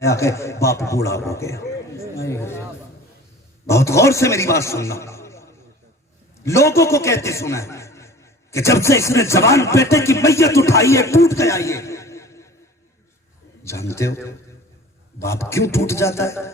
آیا کہ باپ بوڑھا ہو گیا. بہت غور سے میری بات سننا. لوگوں کو کہتے سنا ہے کہ جب سے اس نے جوان بیٹے کی میت اٹھائی ہے ٹوٹ گیا یہ. جانتے ہو باپ کیوں ٹوٹ جاتا ہے؟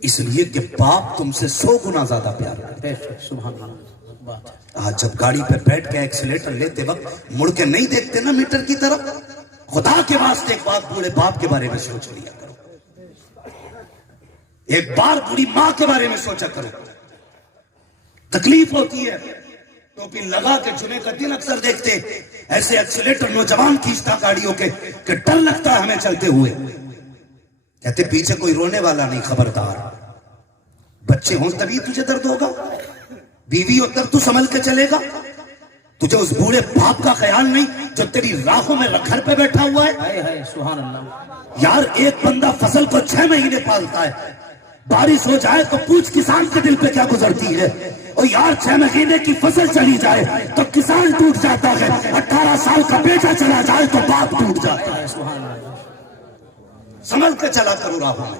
اس لیے کہ باپ تم سے 100 گنا زیادہ پیار کرتا ہے. سبحان اللہ. آج جب گاڑی پہ بیٹھ کے ایکسیلیٹر لیتے وقت مڑ کے نہیں دیکھتے نا میٹر کی طرف. خدا کے واسطے ایک بات بوڑھے باپ کے بارے میں سوچ لیا کرو. ایک بار بوڑھی ماں کے بارے میں سوچا کرو. تکلیف ہوتی ہے. ٹوپی لگا کے جمعے کا دن اکثر دیکھتے ایسے ایکسیلیٹر نوجوان کھینچتا گاڑیوں کے کہ ڈر لگتا ہے ہمیں چلتے ہوئے. کہتے پیچھے کوئی رونے والا نہیں، خبردار. بچے ہوں تبھی تجھے درد ہوگا، بیوی ہو تب تو سنبھل کے چلے گا. تجھے اس بوڑھے باپ کا خیال نہیں جو تیری راہوں میں گھر پہ بیٹھا ہوا ہے. سبحان اللہ. یار ایک بندہ فصل کو 6 مہینے پالتا ہے. بارش ہو جائے تو پوچھ کسان کے دل پہ کیا گزرتی ہے. اور یار 6 مہینے کی فصل چلی جائے تو کسان ٹوٹ جاتا ہے. 18 سال کا بیٹا چلا جائے تو باپ ٹوٹ جاتا ہے. سنبھل کے چلا کرو راہوں میں.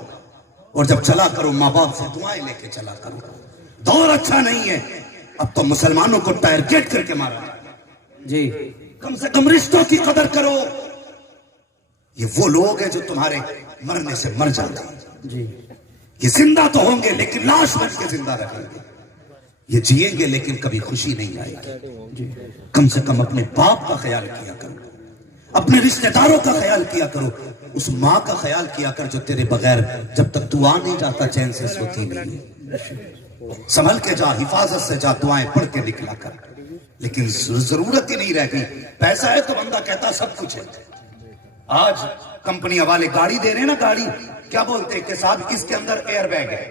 اور جب چلا کرو ماں باپ سے دعائیں لے کے چلا کرو. دور اچھا نہیں ہے. اب تو مسلمانوں کو ٹارگیٹ کر کے مارا جی. کم سے کم رشتوں کی قدر کرو. یہ وہ لوگ ہیں جو تمہارے مرنے سے مر جاتے ہیں. جی. یہ زندہ تو ہوں گے لیکن لاش بن کے زندہ رہیں گے. یہ جیئیں گے لیکن کبھی خوشی نہیں آئے گی. کم سے کم اپنے باپ کا خیال کیا کرو، اپنے رشتہ داروں کا خیال کیا کرو. اس ماں کا خیال کیا کر جو تیرے بغیر جب تک تو آ نہیں جاتا چین سے سوتی نہیں. سنبھل کے جا، حفاظت سے جا، دعائیں پڑھ کے نکلا کر. لیکن ضرورت ہی نہیں رہ گئی. پیسہ ہے تو بندہ کہتا سب کچھ ہے. آج کمپنیاں والے گاڑی دے رہے ہیں نا، گاڑی کیا بولتے کہ صاحب اس کے اندر ایئر بیگ ہے،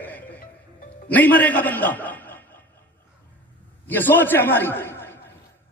نہیں مرے گا بندہ. یہ سوچ ہے ہماری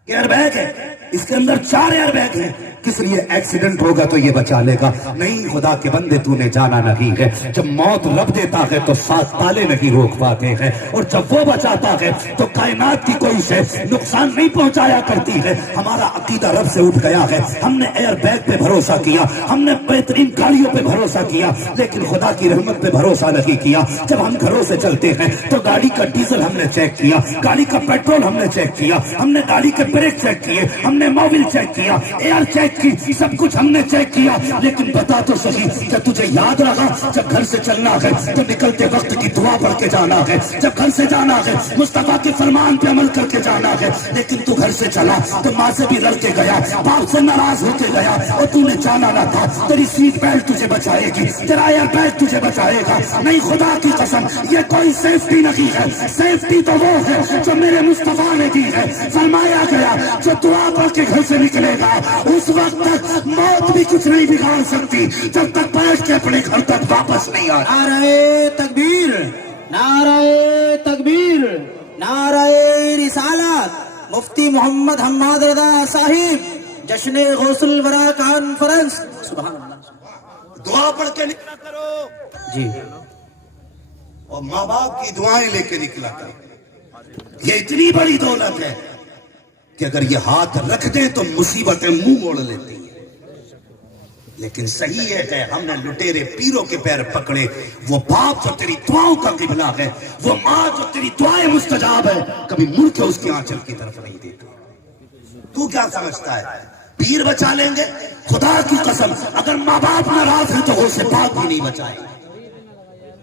کہ ایئر بیگ ہے، اس کے اندر 4 ایئر بیگ ہیں. کس لیے؟ ایکسیڈنٹ ہوگا تو یہ بچا لے گا. نہیں خدا کے بندے تو نے جانا نہیں ہے. جب موت رب دیتا ہے تو 7 تالے نہیں روک پاتے ہیں. اور جب وہ بچاتا ہے تو کائنات کی کوئی شے نقصان نہیں پہنچایا کرتی ہے. ہمارا عقیدہ رب سے اٹھ گیا ہے. ہم نے ایئر بیگ پہ بھروسہ کیا، ہم نے بہترین گاڑیوں پہ بھروسہ کیا، لیکن خدا کی رحمت پہ بھروسہ نہیں کیا. جب ہم گھروں سے چلتے ہیں تو گاڑی کا ڈیزل ہم نے چیک کیا، گاڑی کا پیٹرول ہم نے چیک کیا، ہم نے گاڑی کے بریک چیک کیے، ہم نے موبل چیک کیا، ایئر چیک کی، سب کچھ ہم نے چیک کیا. لیکن بتا تو صحیح کہ تجھے یاد رہا جب گھر سے چلنا ہے تو نکلتے وقت کی دعا پڑھ کے جانا ہے. جب گھر سے جانا ہے مصطفیٰ کے فرمان پہ عمل کر کے جانا ہے. لیکن تو گھر سے چلا تو ماں سے بھی لڑ کے گیا، باپ سے ناراض ہو کے گیا، اور تو نے جانا نہ تھا. تیری سیٹ بیلٹ تجھے بچائے گی، تیرا ایئر بیگ تجھے بچائے گا. نہیں خدا کی قسم یہ کوئی سیفٹی نہیں ہے. سیفٹی تو وہ ہے جو میرے مصطفیٰ نے دی ہے. فرمایا گیا جو دعا پڑھ کے گھر سے نکلے گا اس وقت تک موت بھی کچھ نہیں بگاڑ سکتی جب تک بیٹھ کے اپنے گھر تک واپس نہیں آ. نعرہ تکبیر، نعرہ تکبیر، نعرہ رسالت. مفتی محمد حماد رضا صاحب، جشن غوث الورا کانفرنس. سبحان اللہ. دعا پڑھ کے نکلا کرو جی. اور ماں باپ کی دعائیں لے کے نکلا کرو. یہ اتنی بڑی دولت ہے کہ اگر یہ ہاتھ رکھ دیں تو مصیبتیں منہ موڑ لیتی ہیں. لیکن صحیح ہے کہ ہم نے لٹیرے پیروں کے پیر پکڑے. وہ باپ جو تیری دعاؤں کا قبلہ ہے، وہ ماں جو تیری دعائیں مستجاب ہے، کبھی مڑ کے اس کی آنچل کی طرف نہیں دیتے. تو کیا سمجھتا ہے پیر بچا لیں گے؟ خدا کی قسم اگر ماں باپ ناراض ہیں تو غوث پاک بھی نہیں بچائے.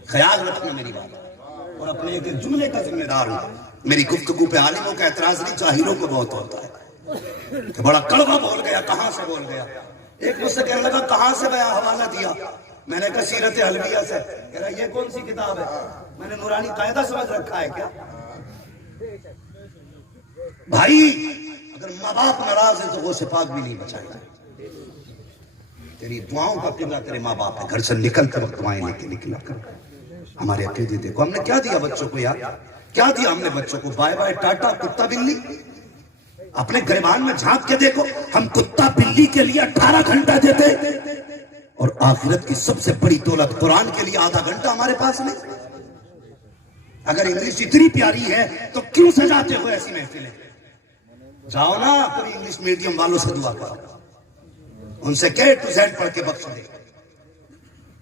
خیال رکھنا میری بات. اور اپنے ایک جملے کا ذمہ دار ہوں. میری گفتگو پہ عالموں کا اعتراض نہیں، جاہلوں کو بہت ہوتا ہے کہ بڑا کڑوا بول گیا. کہاں سے بول گیا؟ ایک مجھ سے کہنے لگا کہاں سے میں حوالہ دیا؟ میں نے کہا سیرت حلبیہ سے. کہہ رہا یہ کون سی کتاب ہے؟ میں نے نورانی قاعدہ سمجھ رکھا ہے کیا؟ بھائی اگر ماں باپ ناراض ہے تو غوث پاک بھی نہیں بچائے گا. تیری دعاؤں کا قبلہ تیرے ماں باپ ہے. گھر سے نکلتے وقت دعائیں لے کے نکلا کر. ہمارے عقیدے دیکھو ہم نے کیا دیا بچوں کو. یار کیا دیا ہم نے بچوں کو؟ بائے بائے ٹاٹا کتا بلی. اپنے گریبان میں جھانک کے دیکھو، ہم کتا بلی کے لیے 18 گھنٹہ دیتے اور آخرت کی سب سے بڑی دولت قرآن کے لیے آدھا گھنٹہ ہمارے پاس نہیں. اگر انگلش اتنی پیاری ہے تو کیوں سجاتے ہو ایسی محفلیں؟ جاؤ نا کوئی انگلش میڈیم والوں سے دعا کرو، ان سے کہ ٹو زیڈ پڑھ کے بخش دے.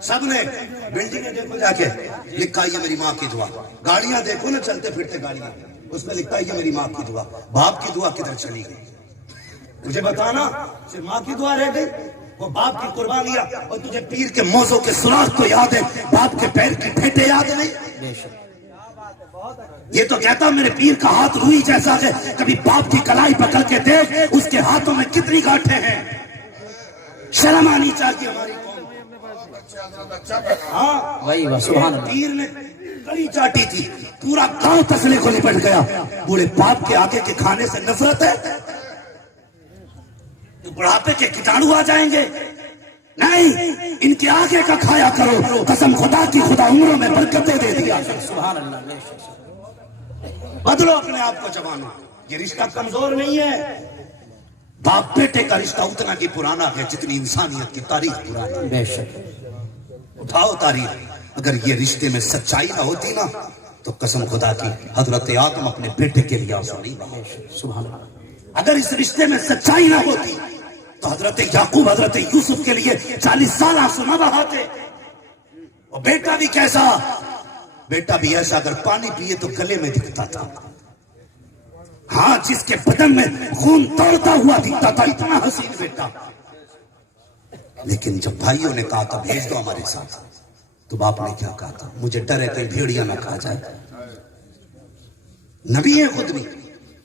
سب نے بلڈنگیں دیکھو جا کے لکھا یہ میری ماں کی دعا، گاڑیاں دیکھو نا چلتے پھرتے گاڑیاں، اس میں لکھا یہ میری ماں کی دعا، باپ کی دعا کدھر چلی گئی؟ مجھے بتانا، صرف ماں کی دعا رہ گئی، وہ باپ کی قربانیاں، اور تجھے پیر کے موزوں کے سوراخ تو یاد ہے، باپ کے پیر کی ٹھیٹے یاد نہیں؟ یہ تو کہتا میرے پیر کا ہاتھ روئی جیسا ہے، کبھی باپ کی کلائی پکڑ کے دیکھ اس کے ہاتھوں میں کتنی گاٹھیں ہیں، شرم آنی چاہیے ہماری قوم۔ ہاں وہی سبحان اللہ۔ پیر نے کڑی چاٹی تھی، پورا گاؤں تسلے کو لپٹ گیا، بوڑھے باپ کے آگے کے کھانے سے نفرت ہے؟ بڑھاپے کے کیٹاڑو آ جائیں گے؟ نہیں، ان کے آگے کا کھایا کرو، قسم خدا کی خدا عمروں میں برکتیں دے دیا۔ سبحان اللہ۔ بدلو اپنے آپ کو جوانوں، یہ رشتہ کمزور نہیں ہے، باپ بیٹے کا رشتہ اتنا کی پرانا ہے جتنی انسانیت کی تاریخ پرانی ہے۔ بے شک۔ اٹھاؤ تاریخ، اگر یہ رشتے میں سچائی نہ ہوتی نا تو قسم خدا کی حضرت آدم اپنے بیٹے کے لیے آنسو نہیں بہائے۔ سبحان اللہ۔ اگر اس رشتے میں سچائی نہ ہوتی تو حضرت یعقوب حضرت یوسف کے لیے 40 سال آنسو نہ بہاتے۔ اور بیٹا بھی کیسا؟ بیٹا بھی ایسا، اگر پانی پیے تو گلے میں دکھتا تھا، ہاں جس کے بدن میں خون دوڑتا ہوا دکھتا تھا، اتنا حسین بیٹا۔ لیکن جب بھائیوں نے کہا تھا بھیج دو ہمارے ساتھ، تو باپ نے کیا کہا تھا؟ مجھے ڈر ہے کہیں بھیڑیا نہ کھا جائے۔ نبی ہے خود بھی،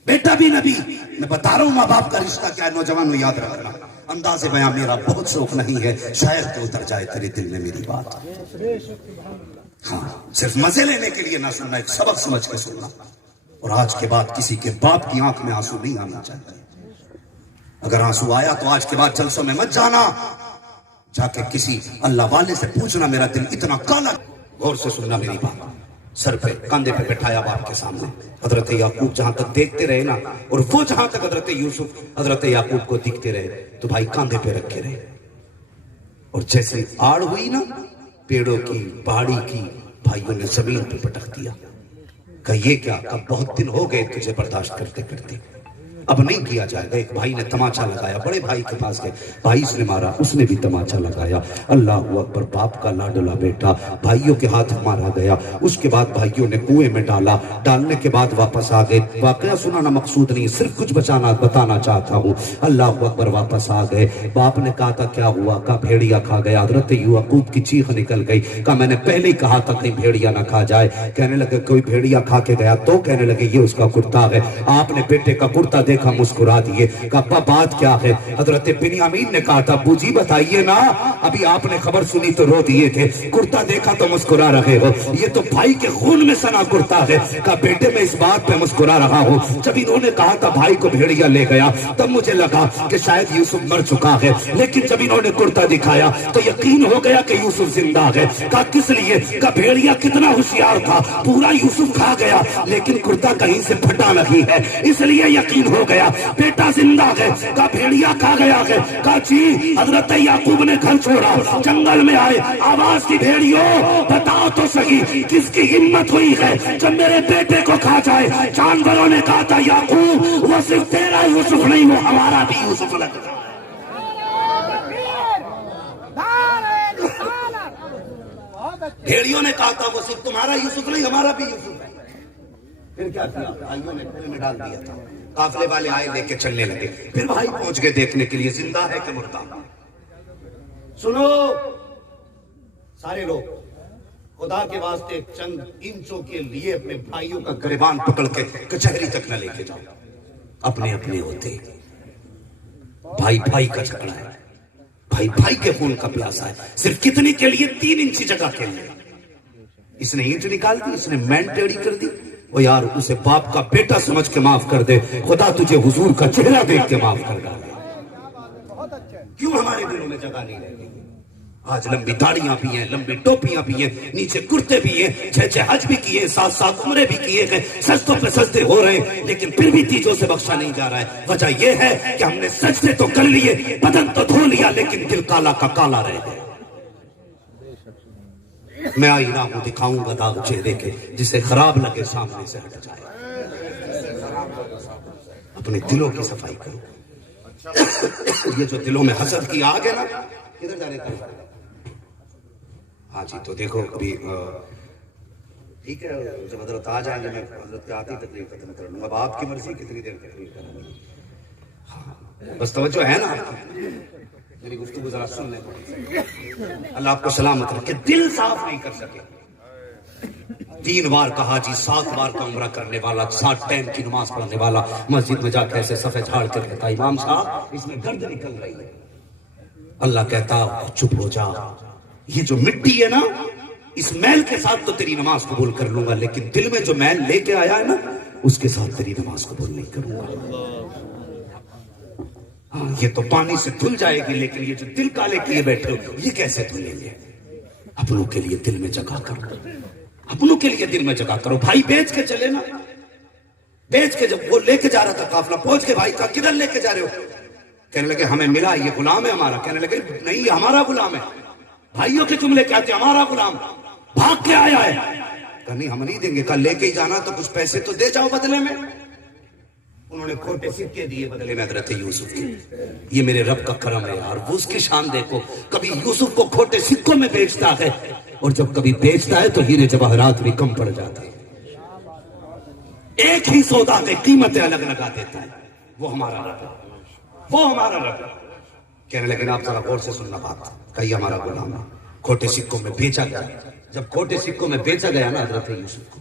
بیٹا بھی نبی۔ میں بتا رہا ہوں ماں باپ کا رشتہ کیا ہے، نوجوانوں یاد رکھنا۔ انداز بیان میرا بہت شوق نہیں ہے، شاید تو اتر جائے تیرے دل میں میری بات۔ ہاں، صرف مزے لینے کے لیے نہ سننا، ایک سبق سمجھ کے سننا۔ اور آج کے بعد کسی کے باپ کی آنکھ میں آنسو نہیں آنا چاہیے۔ اگر آنسو آیا تو آج کے بعد جلسوں میں مت جانا، جا کے کسی اللہ والے سے پوچھنا میرا دل اتنا کالا۔ غور سے سننا میری بات، سر پہ کاندھے پہ بٹھایا باپ کے سامنے، حضرت یعقوب جہاں تک دیکھتے رہے نا، اور وہ جہاں تک حضرت یوسف حضرت یعقوب کو دیکھتے رہے، تو بھائی کاندھے پہ رکھے رہے۔ اور جیسے آڑ ہوئی نا پیڑوں کی پہاڑی کی، بھائیوں نے زمین پہ پٹک دیا۔ کہ یہ کیا؟ کہ بہت دن ہو گئے تجھے برداشت کرتے کرتے، اب نہیں کیا جائے گا۔ ایک بھائی نے تماچا لگایا، بڑے بھائی کے پاس گئے، بھائی اس نے مارا، اس نے بھی تماچا لگایا۔ اللہ اکبر، باپ کا لاڈلا بیٹا بھائیوں کے ہاتھ مارا گیا۔ اس کے بعد بھائیوں نے کنویں میں ڈالا، ڈالنے کے بعد واپس آ گئے۔ واقعہ سنانا مقصود نہیں، صرف کچھ بتانا چاہتا ہوں۔ اللہ اکبر، واپس آ گئے۔ باپ نے کہا تھا کیا ہوا؟ کہا بھیڑیا کھا گیا۔ حضرت یعقوب کی چیخ نکل گئی، کہا میں نے پہلے ہی کہا تھا کہیں بھیڑیا نہ کھا جائے۔ کہنے لگے کوئی بھیڑیا کھا کے گیا تو؟ کہنے لگے یہ اس کا کرتا ہے۔ آپ نے بیٹے کا کرتا دیکھا، مسکرا دیے۔ کہا ابا بات کیا ہے؟ حضرت بنیامین نے کہا تھا ابو جی بتائیے نا، ابھی آپ نے خبر سنی تو رو دیے تھے، کرتا دیکھا تو مسکرا رہے ہو، یہ تو بھائی کے خون میں سنا کرتا ہے۔ کہا بیٹے میں اس بات پہ مسکرا رہا ہوں، جب انہوں نے کہا تھا بھائی کو بھیڑیا لے گیا تب مجھے لگا کہ شاید یوسف مر چکا ہے، لیکن جب انہوں نے کرتا دکھایا تو یقین ہو گیا کہ یوسف زندہ ہے۔ کہا کس لیے؟ کہا بھیڑیا کتنا ہوشیار تھا، پورا یوسف کھا گیا لیکن کرتا کہیں سے پھٹا نہیں ہے، اس لیے یقین ہو گیا بیٹا زندہ ہے۔ کہا بھیڑیا کھا گیا ہے؟ کہا جی۔ حضرت یعقوب نے گھر چھوڑا، جنگل میں آئے، آواز کی بھیڑیوں بتاؤ تو صحیح کس کی ہمت ہوئی ہے جب میرے بیٹے کو کھا جائے؟ جانوروں نے کہا تھا یعقوب وہ صرف تیرا یوسف نہیں، وہ ہمارا بھی یوسف لگ رہا۔ بھیڑیوں نے کہا تھا وہ صرف تمہارا یوسف نہیں، ہمارا بھی یوسف ہے۔ پھر کیا کیا؟ بھائیوں نے کنویں میں ڈال دیا تھا، قافلے والے آئے لے کے چلنے لگے، پھر بھائی پہنچ گئے دیکھنے کے لیے زندہ ہے کہ مردہ۔ سنو سارے لوگ، خدا کے واسطے چند انچوں کے لیے اپنے بھائیوں کا گریبان پکڑ کے کچہری تک نہ لے کے جاؤ، اپنے اپنے ہوتے، بھائی بھائی کا جھگڑا ہے، بھائی بھائی کے خون کا پیاسا ہے، صرف کتنے کے لیے؟ 3 انچی جگہ کے لیے۔ اس نے اینٹ نکال دی، اس نے مین ٹیڑھی کر دی، وہ یار اسے باپ کا بیٹا سمجھ کے معاف کر دے، خدا تجھے حضور کا چہرہ دیکھ کے معاف کر ڈالے۔ کیوں ہمارے دلوں میں جگہ نہیں رہتی؟ آج لمبی داڑیاں بھی ہیں، لمبی ٹوپیاں بھی ہیں، نیچے کرتے بھی ہیں، 6 حج بھی کیے، 7 عمرے بھی کیے گئے، سجدوں پہ سجدے ہو رہے ہیں، لیکن پھر بھی تیجوں سے بخشا نہیں جا رہا ہے۔ وجہ یہ ہے کہ ہم نے سجدے تو کر لیے، بدن تو دھو لیا، لیکن دل کالا کا کالا رہ گیا۔ میں آئینہ ہوں، دکھاؤں گا داغ چہرے کے، جسے خراب لگے سامنے سے ہٹ جائے۔ اپنے دلوں کی صفائی کرو۔ یہ جو دلوں میں حسد کی آگ ہے نا، کدھر جانے کا؟ ہاں جی تو دیکھو ابھی ٹھیک ہے جب حضرت آ جائیں گے میں حضرت کے آتے ہی تقریر ختم کر لوں گا. اب آپ کی مرضی کتنی دیر تقریر کریں گے. ہاں بس توجہ ہے نا آپ کی میری گفتگو ذرا سن لیں. اللہ آپ کو سلامت رکھے. دل صاف نہیں کر سکے. 3 بار کہا جی 7 بار کا عمرہ کرنے والا 7 ٹائم کی نماز پڑھنے والا مسجد میں جا کے ایسے صفے جھاڑ کے کہتا امام صاحب اس میں گرد نکل رہی ہے. اللہ کہتا چپ ہو جا. یہ جو مٹی ہے نا اس میل کے ساتھ تو تیری نماز قبول کر لوں گا لیکن دل میں جو میل لے کے آیا ہے نا اس کے ساتھ تیری نماز قبول نہیں کروں گا. ہاں یہ تو پانی سے دھل جائے گی لیکن یہ جو دل کالے کیے بیٹھے ہو یہ کیسے دھلیں گے. اپنوں کے لیے دل میں جگہ کرو. اپنوں کے لیے دل میں جگہ کرو. بھائی بیچ کے چلے نا. بیچ کے جب وہ لے کے جا رہا تھا قافلہ پہنچ کے بھائی کہا کدھر لے کے جا رہے ہو. کہنے لگے ہمیں ملا یہ غلام ہے ہمارا. کہنے لگے نہیں یہ ہمارا غلام ہے. بھائیوں کے جملے کیا تھے ہمارا غلام بھاگ کے آیا ہے. کہا نہیں ہم نہیں دیں گے. کہا لے کے ہی جانا تو کچھ پیسے تو دے جاؤ بدلے میں. انہوں نے کھوٹے سکے دیے بدلے میں حضرت یوسف کے. یہ میرے رب کا کرم ہے یار. وہ اس کی شان دیکھو. کبھی یوسف کو کھوٹے سکوں میں بیچتا ہے اور جب کبھی بیچتا ہے تو ہیرے جواہرات بھی کم پڑ جاتے ہیں. ایک ہی سودا کے قیمتیں الگ لگا دیتا ہے. وہ ہمارا رب ہے. وہ ہمارا رب ہے. کہنے لگے آپ ذرا غور سے سننا بات. کہی ہمارا غلام ہے. کھوٹے سکوں میں بیچا گیا. جب کھوٹے سکوں میں بیچا گیا نا حضرت یوسف کو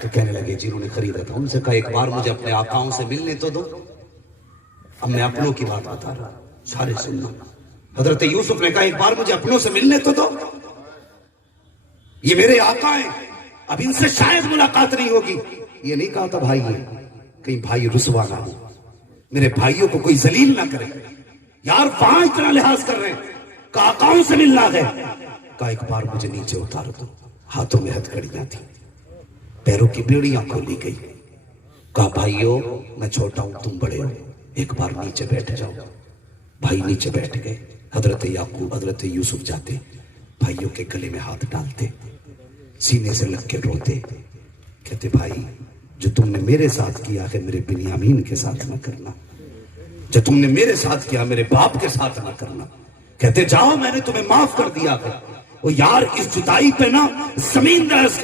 تو کہنے لگے جنہوں نے خریدا تھا ان سے کہا ایک بار مجھے اپنے آقاؤں سے ملنے تو دو. اب میں اپنوں کی بات بتا رہا ہوں سارے سننا. حضرت یوسف نے کہا ایک بار مجھے اپنوں سے ملنے تو دو. یہ میرے آقا ہیں اب ان سے شاید ملاقات نہیں ہوگی. یہ نہیں کہا تھا بھائی کہیں بھائی رسوا نہ ہو. میرے بھائیوں کو کوئی ذلیل نہ کرے. یار وہاں اتنا لحاظ کر رہے ہیں. کہا آقاؤں سے ملنا ہے. کہا ایک بار مجھے نیچے اتار دو. ہاتھوں میں ہتھکڑیاں تھیں. پیروں کی بیڑیاں کھولی گئی. کہا بھائیو میں چھوٹا ہوں تم بڑے ہو ایک بار نیچے بیٹھ جاؤ. بھائی نیچے بیٹھ گئے. حضرت یعقوب حضرت یوسف جاتے بھائیوں کے گلے میں ہاتھ ڈالتے سینے سے لگ کے روتے. کہتے بھائی جو تم نے میرے ساتھ کیا ہے میرے بنیامین کے ساتھ نہ کرنا. جو تم نے میرے ساتھ کیا میرے باپ کے ساتھ نہ کرنا. کہتے جاؤ میں نے تمہیں معاف کر دیا ہے. وہ یار اس جدائی پہ نا زمین دراز